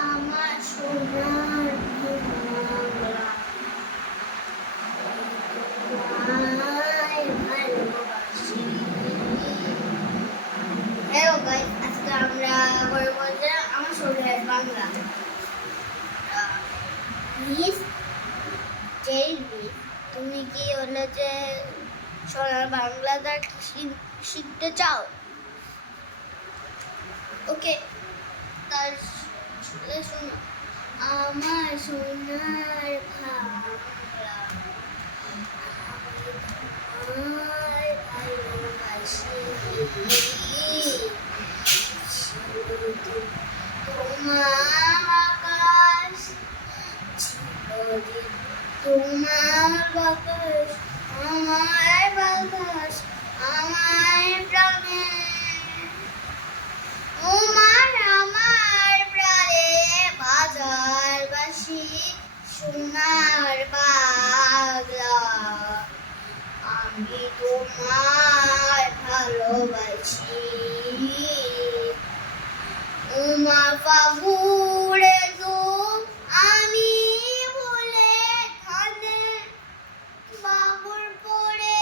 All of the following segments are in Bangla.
আমার সোনার বাংলা তোমায় ভালোবাসি। হ্যালো গাইস, আজকে আমরা করব যে আমার সোনার বাংলা। মিস জেরি, তুমি কি হলো যে সোনার বাংলাটা শিখতে চাও? ওকে, তার শোনো। আমার সোনার বাংলা তোমায় ভালোবাসি, তোমার আকাশ চিরদিন, তোমার বাতাস আমার বাতাস, আমার প্রাণে আমার প্রাণে বাজার বাসি সোনার বাংলা। আমি তোমায় ভালোবাসি। তোমার বাবুরে তো আমি বলে খানে বাবুর পরে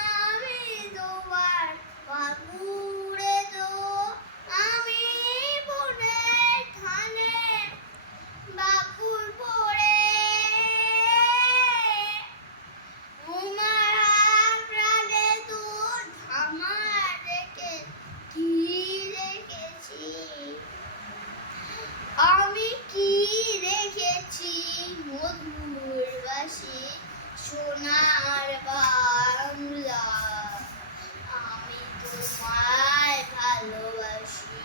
আমি তোমার বাবুরে তো আমি বলে খানে বাবুর পরে আমি কি রেখেছি মধুর বাসি সোনার বাংলা। আমি তোমায় ভালোবাসি।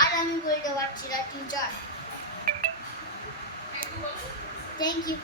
আর আমি বলতে পারছি না টিচার। Thank you.